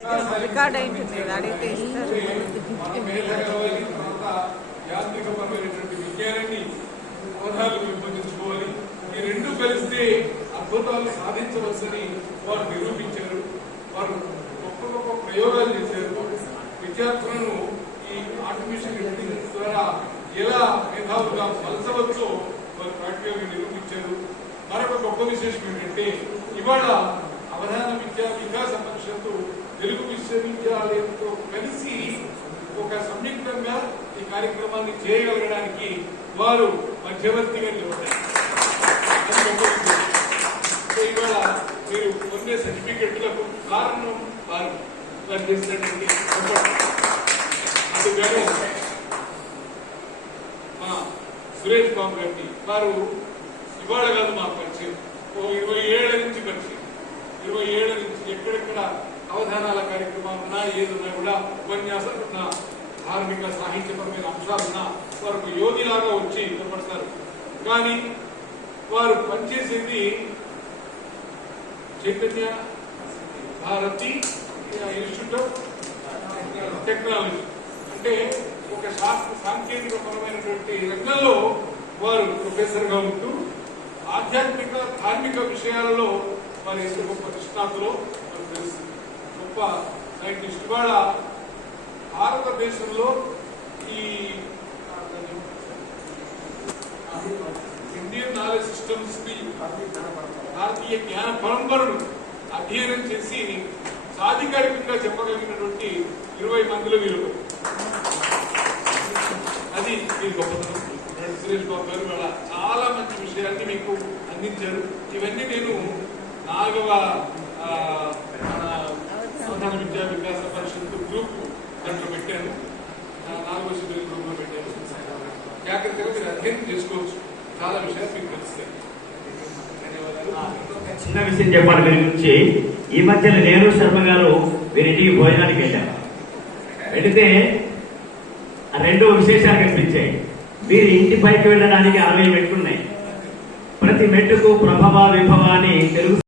Record అయింటుంది అడిగితే యాంత్రికపరమైనటువంటి విజ్ఞానాన్ని అవధానాలు పెంపొందించుకోవాలి. ఈ రెండు కలిస్తే అద్భుతాలు సాధించవచ్చని వారు నిరూపించారు. వారు గొప్ప గొప్ప ప్రయోగాలు చేశారు. విద్యార్థులను ఈ ఆర్టిఫిషియల్ ఇంటెలిజెన్స్ ద్వారా ఎలా మేధావులుగా మలచవచ్చో వారు ప్రాక్టికల్గా నిరూపించారు. మరొక గొప్ప విశేషం ఏంటంటే ఇవాళ అవధాన విద్యా వికాస పరిషత్తు తెలుగు విశ్వవిద్యాలయంతో కలిసి ఒక సంయుక్తంగా ఈ కార్యక్రమాన్ని చేయగలగడానికి వారు మధ్యవర్తిగా నిలబడ్డారు. ఇవాళ మీరు పొందే సర్టిఫికెట్లకు కారణం వారు చేసినటువంటి అందుకని మా సురేష్ బాబు గారిని వారు ఇవాళ కాదు మా పరిచయం 20 ఏళ్ల నుంచి పరిచయం. 20 ఏళ్ల నుంచి ఎక్కడెక్కడ అవధానాల కార్యక్రమాలు ఉన్నా ఏదున్నా కూడా ఉపన్యాసాలున్నా ధార్మిక సాహిత్యపరమైన అంశాలున్నా వారు యోగిలాగా వచ్చి నిలబడతారు. కానీ వారు పనిచేసేది Chaitanya Bharathi Institute of Technology అంటే ఒక శాస్త్ర సాంకేతిక పరమైనటువంటి రంగంలో వారు ప్రొఫెసర్ గా ఉంటూ ఆధ్యాత్మిక ధార్మిక విషయాలలో వారు ఎంత గొప్ప నిష్ణాతులో మనకు తెలుస్తుంది. గొప్ప సైంటిస్ట్. ఇవాళ భారతదేశంలో ఈ ఇండియన్ నాలెడ్జ్ సిస్టమ్స్ ని భారతీయ జ్ఞాన పరంపరను అధ్యయనం చేసి సాధికారికంగా చెప్పగలిగినటువంటి 20 మందిలో వీరు. అది మీరు గొప్పతనం. సురేష్ బాబు గారు వాళ్ళ చాలా మంచి విషయాన్ని మీకు అందించారు. ఇవన్నీ నేను 4వ అవధాన విద్యా వికాస పరిషత్తు గ్రూప్ దాంట్లో పెట్టాను. 4వ షెడ్యూల్ గ్రూప్ లో పెట్టాను. జాగ్రత్తగా మీరు అధ్యయనం చేసుకోవచ్చు. చాలా విషయాలు మీకు తెలుస్తాయి. చిన్న విషయం చెప్పాలి వీరి గురించి. ఈ మధ్యన నేను శర్మ గారు వీరింటికి భోజనానికి వెళ్ళాను. వెళితే 2 విశేషాలు కనిపించాయి. వీరి ఇంటి పైకి వెళ్ళడానికి 60 మెట్లున్నాయి. ప్రతి మెట్టుకు ప్రభవ విభవ అని తెలుగు